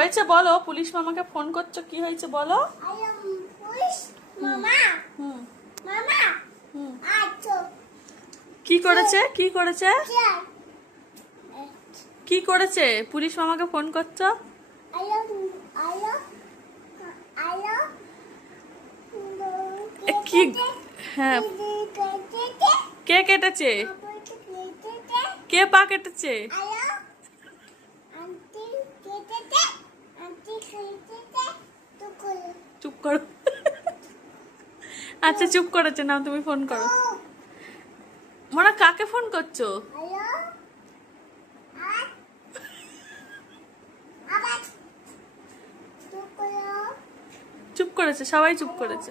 হয়েছে বলো? পুলিশ মামাকে ফোন করছো, কি হয়েছে বলো? হুম হুম কি করেছে? কি করেছে? কি করেছে? পুলিশ মামাকে ফোন করছো? কি? হ্যাঁ, কে কেটেছে? কে পা কেটেছে? চুপ করো। আচ্ছা চুপ করেছে, না তুমি ফোন করো। মোনা কাকে ফোন করছো? চুপ করেছে, সবাই চুপ করেছে।